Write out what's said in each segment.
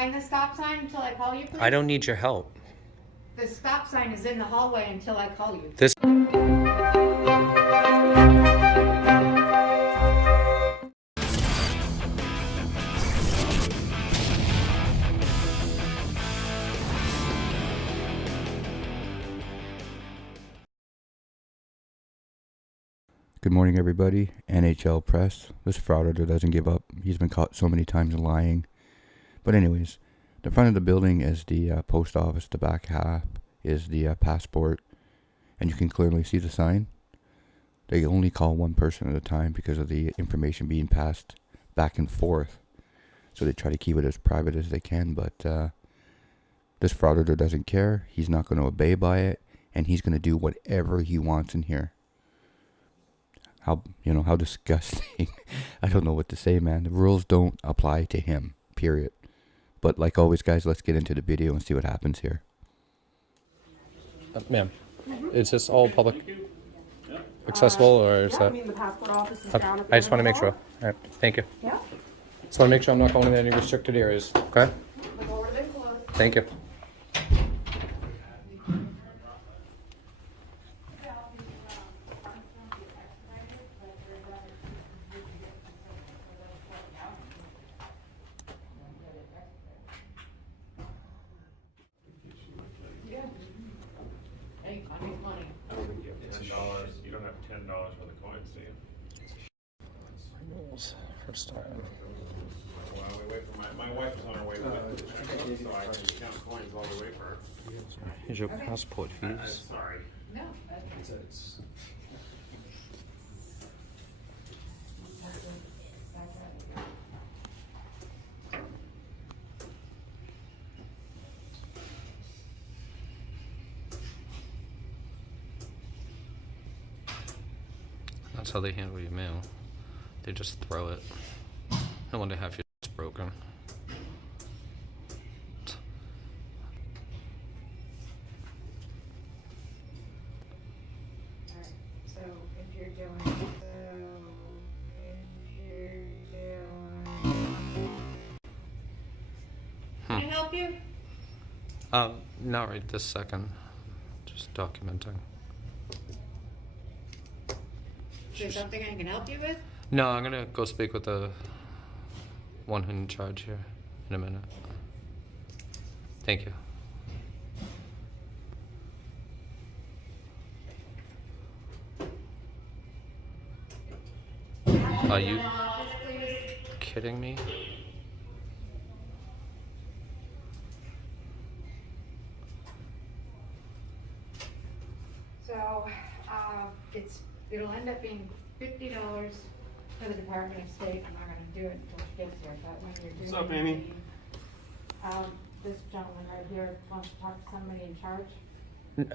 behind the stop sign until I call you, please? I don't need your help. The stop sign is in the hallway until I call you. This. Good morning, everybody. NHL Press. This Frauditor doesn't give up. He's been caught so many times lying. But anyways, the front of the building is the post office. The back half is the passport. And you can clearly see the sign. They only call one person at a time because of the information being passed back and forth. So they try to keep it as private as they can. But this Frauditor doesn't care. He's not going to obey by it. And he's going to do whatever he wants in here. How disgusting. I don't know what to say, man. The rules don't apply to him, period. But like always, guys, let's get into the video and see what happens here. Ma'am, is this all public accessible, or is Yeah, that? I mean, the passport office is Okay. down at the I just want to end make of sure. the All right, thank you. hall. Just want to make sure I'm not going into any restricted areas. Okay? Yeah, the door is closed. Thank you. Hey, I need money. I don't think you have $10. You don't have $10 for the coins, do you? Rules first time. While we wait for my wife is on her way with it, so I can count coins while we wait for her. Here's your passport I'm fees. sorry. No. That's how they handle your mail. They just throw it. I wonder half your shit's broken. Alright, so if you're doing, Can I help you? Not right this second. Just documenting. Is there something I can help you with? No, I'm gonna go speak with the one in charge here in a minute. Thank you. Are you kidding me? So, it'll end up being $50 for the Department of State. I'm not gonna do it until she gets here, but when you're doing. What's up, Amy? This gentleman right here wants to talk to somebody in charge.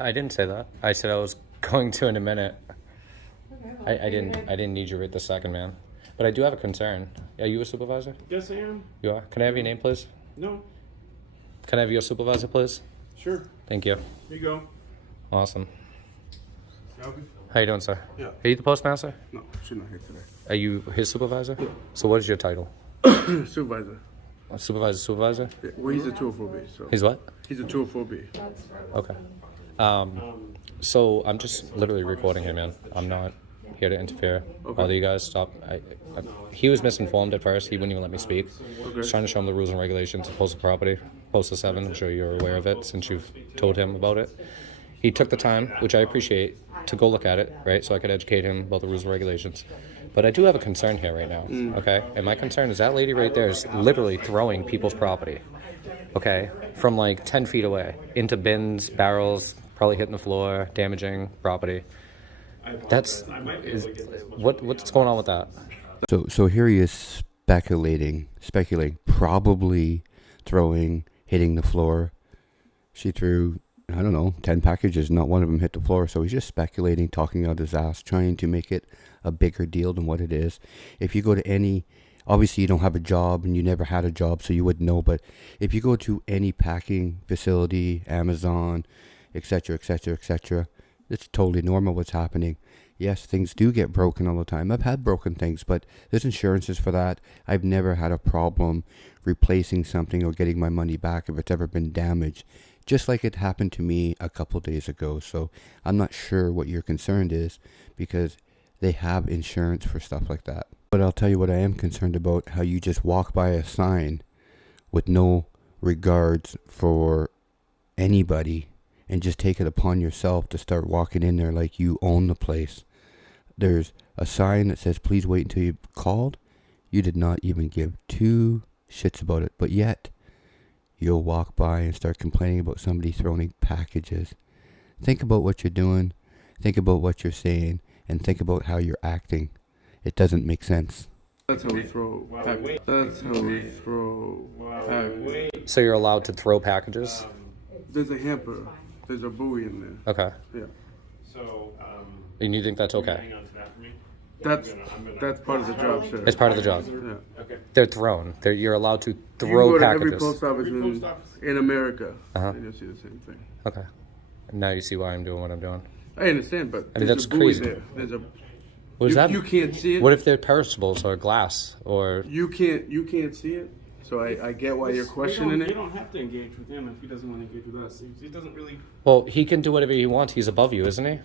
I didn't say that. I said I was going to in a minute. Okay, well, I didn't need you right this second, man. But I do have a concern. Are you a supervisor? Yes, I am. You are? Can I have your name, please? No. Can I have your supervisor, please? Sure. Thank you. Here you go. Awesome. Help you? How you doing, sir? Yeah. Are you the postmaster? No, she's not here today. Are you his supervisor? Yeah. So what is your title? Supervisor. Supervisor? Yeah, well, he's a 204B, so. He's what? He's a 204B. Okay. So I'm just literally recording him, man. I'm not here to interfere. Okay. All of you guys, stop. He was misinformed at first. He wouldn't even let me speak. Okay. I was trying to show him the rules and regulations of postal property. Postal 7, I'm sure you're aware of it since you've told him about it. He took the time, which I appreciate, to go look at it, right? So I could educate him about the rules and regulations. But I do have a concern here right now, okay? And my concern is that lady right there is literally throwing people's property, okay? From like 10 feet away into bins, barrels, probably hitting the floor, damaging property. What's going on with that? So here he is speculating, probably throwing, hitting the floor. She threw, I don't know, 10 packages, not one of them hit the floor. So he's just speculating, talking out of his ass, trying to make it a bigger deal than what it is. If you go to any, obviously you don't have a job and you never had a job, so you wouldn't know. But if you go to any packing facility, Amazon, etc., etc., etc., it's totally normal what's happening. Yes, things do get broken all the time. I've had broken things, but there's insurances for that. I've never had a problem replacing something or getting my money back if it's ever been damaged, just like it happened to me a couple days ago. So I'm not sure what your concern is, because they have insurance for stuff like that. But I'll tell you what I am concerned about, how you just walk by a sign with no regards for anybody and just take it upon yourself to start walking in there like you own the place. There's a sign that says, please wait until you're called. You did not even give two shits about it, but yet you'll walk by and start complaining about somebody throwing packages. Think about what you're doing, think about what you're saying, and think about how you're acting. It doesn't make sense. That's how we throw packages. That's how we throw packages. So you're allowed to throw packages? There's a hamper. There's a buoy in there. Okay. Yeah. So, And you think that's okay? hang on to that for me. That's part of the job, sir. It's part of the job. Yeah. Okay. They're thrown. You're allowed to You throw go to every packages. post office in America, Uh-huh. and you'll see the same thing. Okay. Now you see why I'm doing what I'm doing. I understand, but I mean, there's that's a buoy crazy. there. There's a. What is that? You can't see it. What if they're perishables or glass or? You can't see it. So I get why you're questioning You it. don't have to engage with him if he doesn't want to engage with us. He doesn't really. Well, he can do whatever he wants. He's above you, isn't he,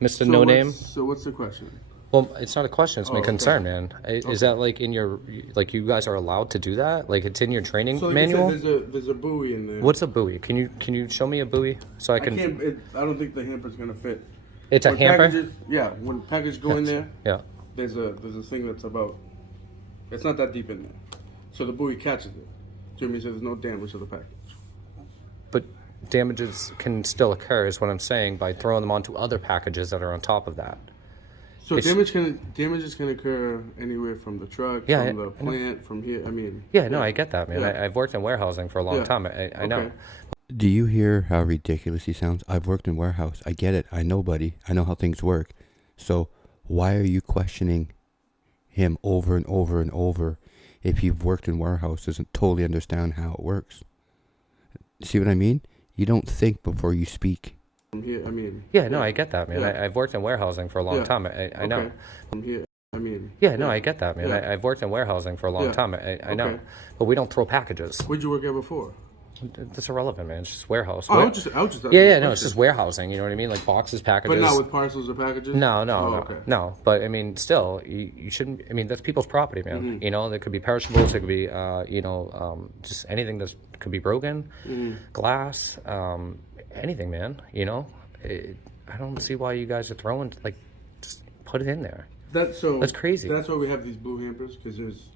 Mr. So No what's- Name? So what's the question? Well, it's not a question. It's my Oh, okay. concern, man. Is that like in your like you guys are allowed to do that? Like it's in your training So like manual? I said, there's a buoy in there. What's a buoy? Can you show me a buoy so I I can? can't. I don't think the hamper's gonna fit. It's a When hamper. packages- yeah, when packages go in there, Yeah. there's a thing that's about. It's not that deep in there, so the buoy catches it. Jimmy says there's no damage to the package. But damages can still occur, is what I'm saying, by throwing them onto other packages that are on top of that. So It's- damages can occur anywhere from the truck, Yeah, from the I know. plant, from here. I mean. Yeah, no, I get that, man. Yeah. I've worked in warehousing for a long Yeah. time. I know. Okay. Do you hear how ridiculous he sounds? I've worked in warehouse. I get it. I know, buddy. I know how things work. So why are you questioning him over and over and over if you've worked in warehouses and totally understand how it works? See what I mean? You don't think before you speak. From here, I mean. Yeah, no, I get that, man. Yeah. I've worked in warehousing for a long Yeah. time. I know. Okay. From here, I mean. Yeah, no, I get that, man. Yeah. I've worked in warehousing for a long Yeah. time. I know. Okay. But we don't throw packages. Where'd you work at before? That's irrelevant, man. It's just warehouse. Oh, I was just. yeah, asking yeah, a no, it's question. just warehousing. You know what I mean? Like boxes, packages. But not with parcels or packages. No, no, Oh, no, okay. no. But I mean, still, you shouldn't. I mean, that's people's property, man. Mm-hmm. You know, there could be perishables. There could be, just anything that could be broken, Mm-hmm. glass, anything, man. You know, I don't see why you guys are throwing like, just put it in there. That's crazy. That's why we have these blue hampers, because there's.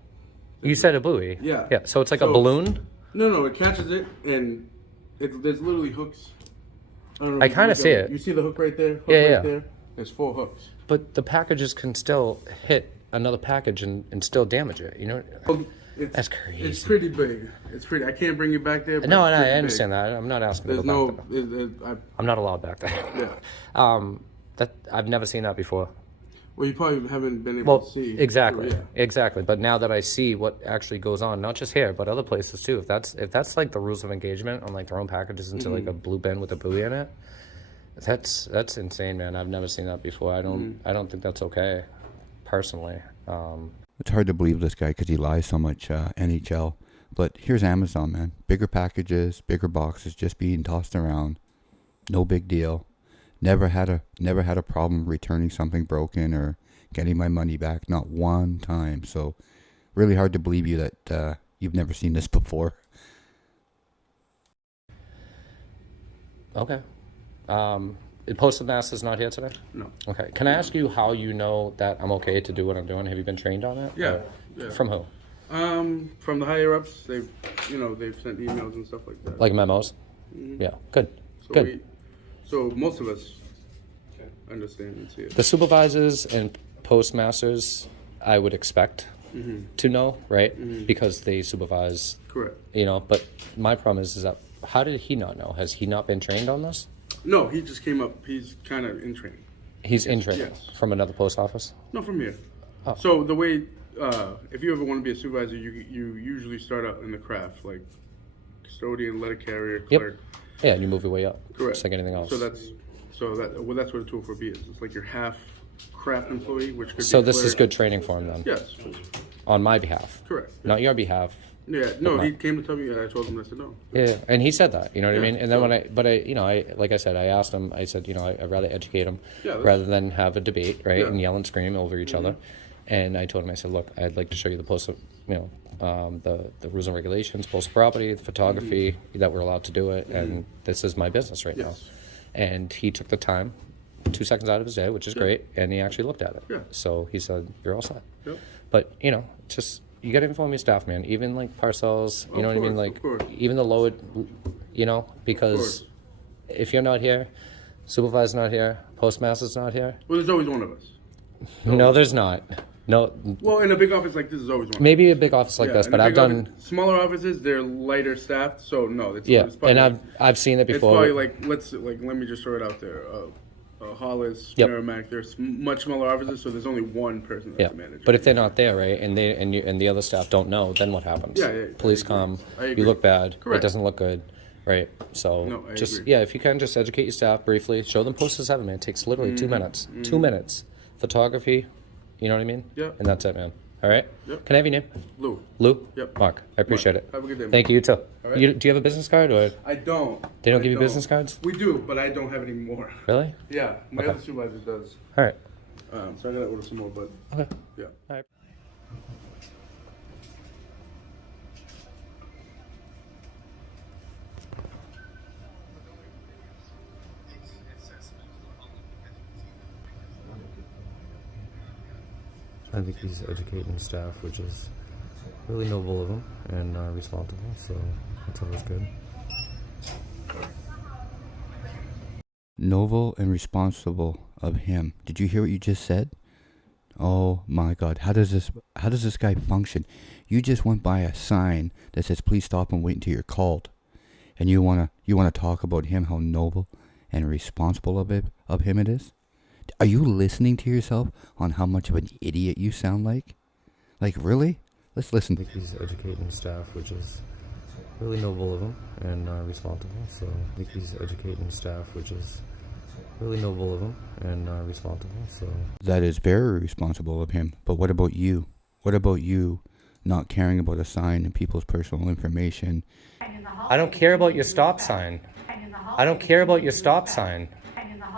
You said a buoy. Yeah. Yeah. So it's like a So- balloon. No, it catches it, and there's literally hooks. I don't know I if you kinda look see at it. You see the hook right there? Hook Yeah, right yeah. there? There's 4 hooks. But the packages can still hit another package and still damage it. You know. Well, it's, That's crazy. It's pretty big. It's pretty. I can't bring you back there. But No, it's no, I pretty understand big. that. I'm not asking There's to go no. back there. I, I'm not allowed back there. yeah. That I've never seen that before. Well, you probably haven't been able Well, to see. exactly, So, yeah. exactly. But now that I see what actually goes on, not just here, but other places too. If that's like the rules of engagement on like throwing packages into like a blue bin with a buoy in it, that's insane, man. I've never seen that before. I don't think that's okay, personally. It's hard to believe this guy because he lies so much, NHL. But here's Amazon, man. Bigger packages, bigger boxes just being tossed around. No big deal. Never had a problem returning something broken or getting my money back. Not one time. So really hard to believe you that you've never seen this before. Okay. Postal Master is not here today? No. Okay. Can I ask you how you know that I'm okay to do what I'm doing? Have you been trained on it? Yeah, Or- yeah. From who? From the higher ups, they've sent emails and stuff like that. Like memos? Yeah. Good. so Good. So most of us understand and see it. The supervisors and postmasters, I would expect to know, right? Because they supervise, Correct. you know. But my problem is that how did he not know? Has he not been trained on this? No, he just came up. He's kind of in training. He's in training Yes. from another post office. No, from here. Oh. So the way, if you ever want to be a supervisor, you usually start out in the craft, like custodian, letter carrier, Yep. clerk. Yeah, and you move your way up. Correct. Just like anything else. So that's So that's what a 204B is. It's like your half craft employee, which could So be this is clerk. good training for him then? Yes, On my behalf? correct. Not your behalf? Yeah, no, But he not- came to tell me, and I told him, I said no. Yeah, and he said that, you know what I Yeah, mean? And then so- you know, like I said, I asked him, I said, you know, I'd rather educate him Yeah, that's- rather than have a debate, right? Yeah. And yell and scream over each other. And I told him, I said, look, I'd like to show you the post, you know, the rules and regulations, postal property, the photography, that we're allowed to do it, and this is my business right Yes. now. And he took the time, 2 seconds out of his day, which is great, and he actually looked at it. Yeah. So he said, you're all set. Yep. But, you know, just, you gotta inform your staff, man. Even like parcels, you know what I mean? course, Like, of course. even the load, you know, because course. if you're not here, supervisor's not here, postmaster's not here. Well, there's always one of us. No, there's not. No, Well, in a big office like this, is always one. maybe a big office like Yeah, this, in but a I've big done, office- smaller offices. They're lighter staffed, so no, it's yeah, it's probably, and I've seen it it's before. probably like let me just throw it out there. Hollis, Yep. Merrimack, there's much smaller offices, so there's only one person that's Yeah, a manager. but if they're not there, right, and the other staff don't know, then what happens? Yeah, I Police agree. come, I you agree. look bad, it Correct. doesn't look good, right? So No, I just agree. yeah, if you can just educate your staff briefly, show them post to 7, man. It takes literally 2 minutes. 2 minutes. Photography, you know what I mean? Yeah. And that's it, man. All right. Yep. Can I have your name? Lou, Lou. Yep. Mark. I appreciate Mark. it. Have a good day, Thank man. you. You too. All right. Do you have a business card or I don't. they don't I give you business cards? We do, but I don't have any more. Really? Yeah, my Okay. other supervisor does. All right. So I gotta order some more, but Okay. yeah. All right. I think he's educating staff, which is really noble of him and responsible, so that's always good. Noble and responsible of him. Did you hear what you just said? Oh my God! How does this guy function? You just went by a sign that says "Please stop and wait until you're called," and you wanna talk about him, how noble and responsible of him it is. Are you listening to yourself on how much of an idiot you sound like? Like really? Let's listen. I think he's educating staff, which is really noble of him and responsible. So I think he's educating staff, which is really noble of him and responsible. So That is very responsible of him. But what about you? What about you not caring about a sign and people's personal information? I don't care about your stop sign. I don't care about your stop sign.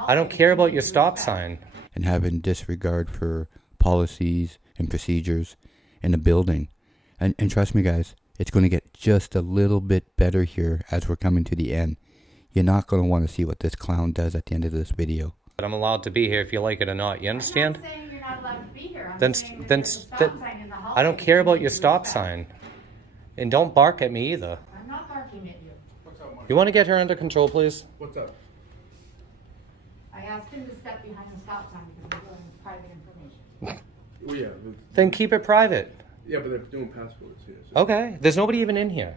I don't care about your stop sign. And having disregard for policies and procedures in the building. And trust me, guys, it's going to get just a little bit better here as we're coming to the end. You're not going to want to see what this clown does at the end of this video. But I'm allowed to be here if you like it or not. You understand? I'm not saying you're not allowed to be here. I'm Then, saying that then, there's a stop then sign in the I don't hallway. care about your stop sign. And don't bark at me either. I'm not barking at you. What's up, Mark? You want to get her under control, please? What's up? I asked him to step behind the stop sign because we're doing private information. Well, yeah, Then keep it private. yeah, but they're doing passports here. So Okay. There's nobody even in here.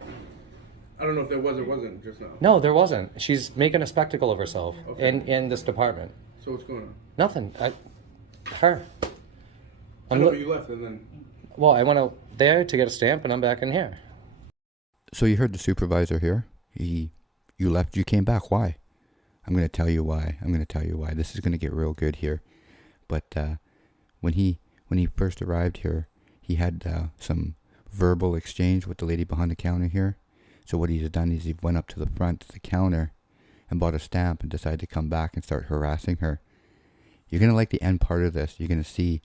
I don't know if there was or wasn't just now. No, there wasn't. She's making a spectacle of herself Okay. in this department. So what's going on? Nothing. Her. I know, but you left and then. Well, I went out there to get a stamp, and I'm back in here. So you heard the supervisor here. You left, you came back. Why? I'm going to tell you why. This is going to get real good here. But when he first arrived here, he had some verbal exchange with the lady behind the counter here. So what he's done is he went up to the front of the counter and bought a stamp and decided to come back and start harassing her. You're going to like the end part of this. You're going to see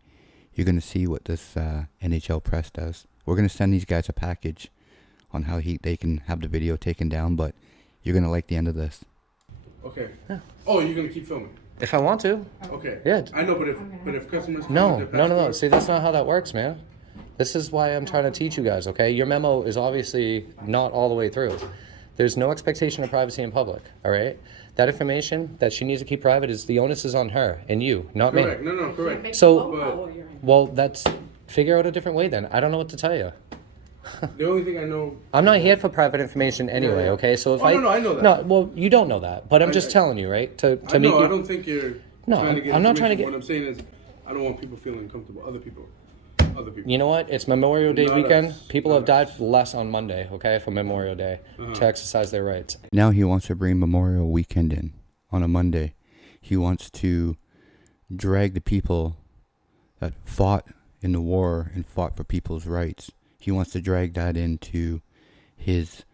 what this NHL press does. We're going to send these guys a package on how they can have the video taken down, but you're going to like the end of this. Okay. Oh, you're gonna keep filming. If I want to. Okay. Yeah. I know, but if customers come No, with their no, no, no. passport- See, that's not how that works, man. This is why I'm trying to teach you guys, okay? Your memo is obviously not all the way through. There's no expectation of privacy in public, all right? That information that she needs to keep private the onus is on her and you, not me. Correct. No, correct. So, well, figure out a different way then. I don't know what to tell you. The only thing I know. I'm not here for private information anyway, Yeah. okay? So if Oh, no, I know that. No, well, you don't know that, but I'm just I- telling you, right? To I make know. you. I don't think you're. No, trying to get I'm not trying to information. get- What I'm saying is, I don't want people feeling uncomfortable. Other people. You know what? It's Memorial Day Not weekend. us. People Not have died less on Monday, okay, for Memorial Day Uh-huh. to exercise their rights. Now he wants to bring Memorial Weekend in on a Monday. He wants to drag the people that fought in the war and fought for people's rights. He wants to drag that into his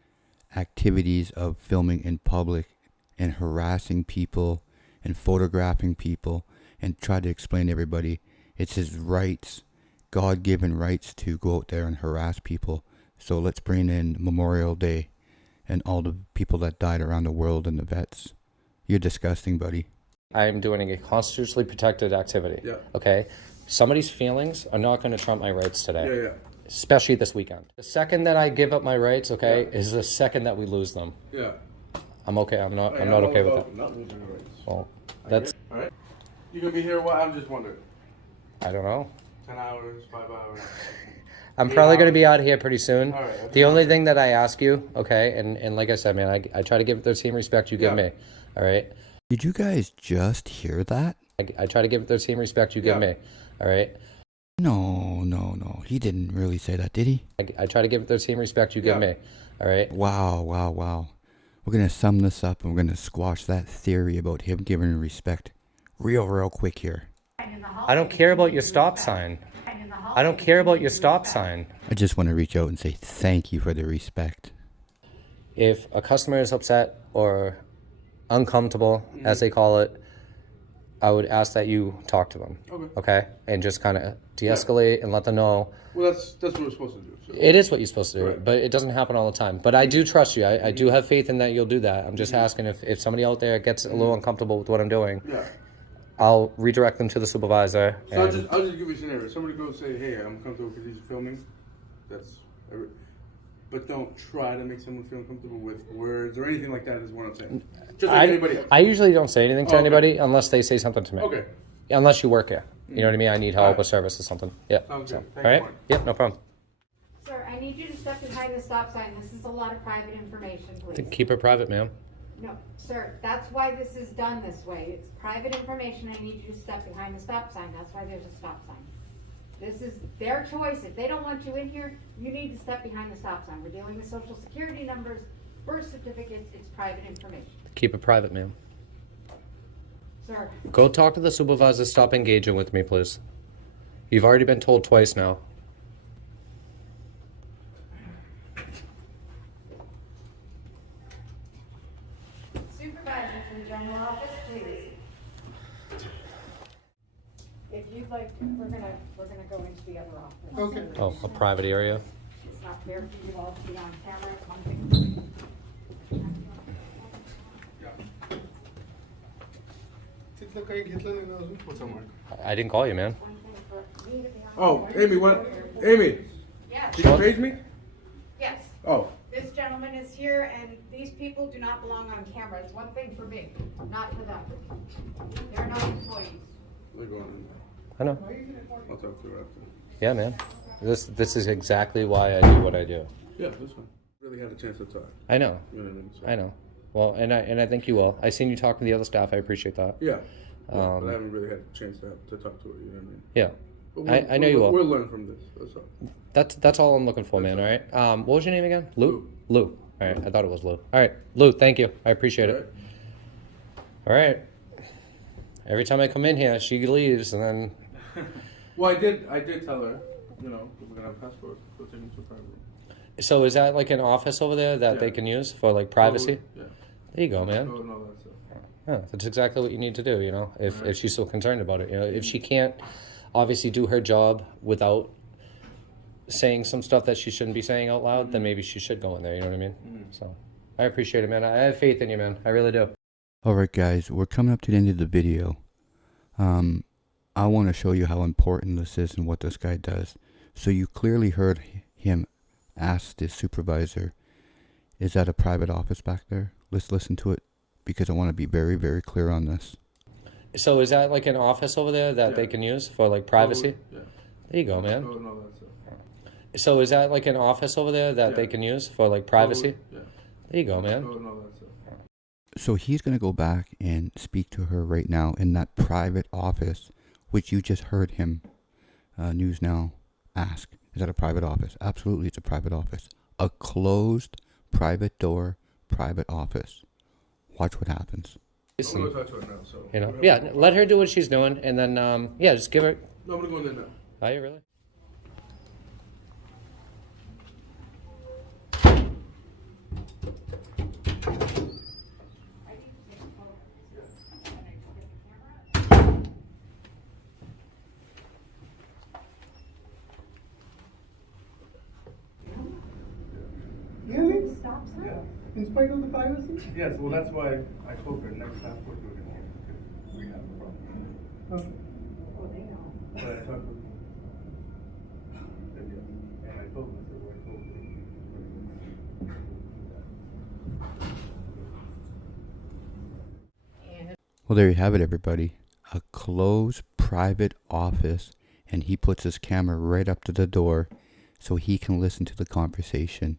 activities of filming in public and harassing people and photographing people, and try to explain to everybody it's his rights, God-given rights, to go out there and harass people. So let's bring in Memorial Day and all the people that died around the world and the vets. You're disgusting, buddy. I'm doing a constitutionally protected activity. Yeah. Okay? Somebody's feelings are not going to trump my rights today. Yeah. Especially this weekend. The second that I give up my rights, okay, is the second that we lose them. Yeah. I'm okay. I'm not Hey, okay with all that. about not losing your rights. Well, that's, All right. You gonna be here? What? I'm just wondering. I don't know. 10 hours, 5 hours. I'm probably going to be out of here pretty soon. All right, okay. The only thing that I ask you, okay, and like I said, man, I try to give the same respect you give me. All right? Did you guys just hear that? I try to give the same respect you give me. All right? No. He didn't really say that, did he? I try to give the same respect you give me. All right? Wow. We're going to sum this up and we're going to squash that theory about him giving respect real quick here. I don't care about your stop sign. I don't care about your stop sign. I just want to reach out and say thank you for the respect. If a customer is upset or uncomfortable, as they call it, I would ask that you talk to them. Okay? And just kind of de-escalate and let them know. Well, that's what we're supposed to do. So. It is what you're supposed to do, Right. but it doesn't happen all the time. But I do trust you. I do have faith in that you'll do that. I'm just asking if somebody out there gets a little uncomfortable with what I'm doing, Yeah. I'll redirect them to the supervisor. So And I'll just give you a scenario. Somebody goes say, "Hey, I'm comfortable because he's filming." But don't try to make someone feel uncomfortable with words or anything like that. Is what I'm saying. Just like anybody else. I usually don't say anything to Okay. anybody unless they say something to me. Okay. Unless you work here. You know what I mean? I need help Alright. or service or something. Yeah. Sounds good. All Thank right? you, Mark. Yep, no problem. Sir, I need you to step behind the stop sign. This is a lot of private information, please. Keep it private, ma'am. No, sir, that's why this is done this way. It's private information. I need you to step behind the stop sign. That's why there's a stop sign. This is their choice. If they don't want you in here, you need to step behind the stop sign. We're dealing with social security numbers, birth certificates. It's private information. Keep it private, ma'am. Sir, Go talk to the supervisor. Stop engaging with me, please. You've already been told twice now. supervisor from the general office, please. If you'd like, we're gonna go into the other office. Okay. Oh, a private area? It's not fair for you all to be on camera. It's one thing. तिथलं काही घेतलं नाही ना अजून? What's up, Mark? I didn't call you, man. One thing for me to be on. Oh, camera. Amy, what? Amy, Yes, did you page me? yes. Oh, This gentleman is here and these people do not belong on camera. It's one thing for me, not for them. They're not employees. they're going in there. I know. I'll talk to her after. Yeah, man. This is exactly why I do what I do. Yeah, this one. Really had a chance to talk. I know. You know what I mean? So, I know. Well, and I think you will. I seen you talking to the other staff. I appreciate that. Yeah. But I haven't really had a chance to talk to her. You know what I mean? Yeah. But I know you will. We'll learn from this. That's all. That's all I'm looking for, man. All right. What was your name again? Lou. Lou. All right. I thought it was Lou. All right, Lou. Thank you. I appreciate it. All right. Every time I come in here, she leaves, and then Well, I did tell her, you know, we're gonna have passports. Go take them to a private room. so is that like an office over there that they Yeah. can use for like privacy? Yeah. There you go, man. Go and all that stuff. Yeah, that's exactly what you need to do, you know, if she's so concerned about it. You know, if she can't obviously do her job without saying some stuff that she shouldn't be saying out loud, then maybe she should go in there, you know what I mean? So I appreciate it, man. I have faith in you, man. I really do. Alright guys, we're coming up to the end of the video. I want to show you how important this is and what this guy does. So you clearly heard him ask the supervisor, is that a private office back there? Let's listen to it because I want to be very clear on this. So is that like an office over there that they can use for like privacy? Yeah. There you go, man. Go and all that stuff. So is that like an office over there that they can use for like privacy? Yeah. There you go, man. Go and all that stuff. So he's going to go back and speak to her right now in that private office, which you just heard him, News Now, ask. Is that a private office? Absolutely, it's a private office. A closed, private door, private office. Watch what happens. I'm gonna talk to her now. So You know, yeah, let her do what she's doing, and then yeah, just give her. No, I'm gonna go in there now. Are you really? Really? Stop sign? Yeah. In spite of the privacy? Yes, well that's why I told her next time we're doing it because we have a problem. Okay. Oh, they know. But I talked with him. And I told him, I said, well, I told him. Well, there you have it, everybody. A closed private office, and he puts his camera right up to the door so he can listen to the conversation.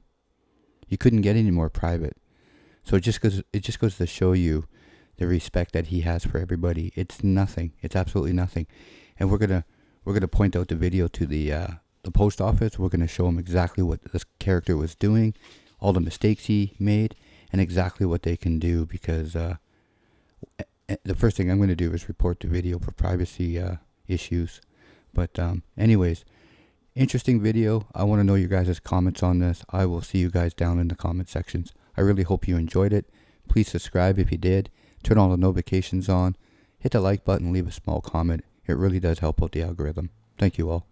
You couldn't get any more private. So it just goes to show you the respect that he has for everybody. It's nothing. It's absolutely nothing. And we're gonna point out the video to the post office. We're gonna show him exactly what this character was doing, all the mistakes he made, and exactly what they can do, because the first thing I'm going to do is report the video for privacy issues. But anyways, interesting video. I want to know your guys' comments on this. I will see you guys down in the comment sections. I really hope you enjoyed it. Please subscribe if you did. Turn all the notifications on. Hit the like button. Leave a small comment. It really does help out the algorithm. Thank you all.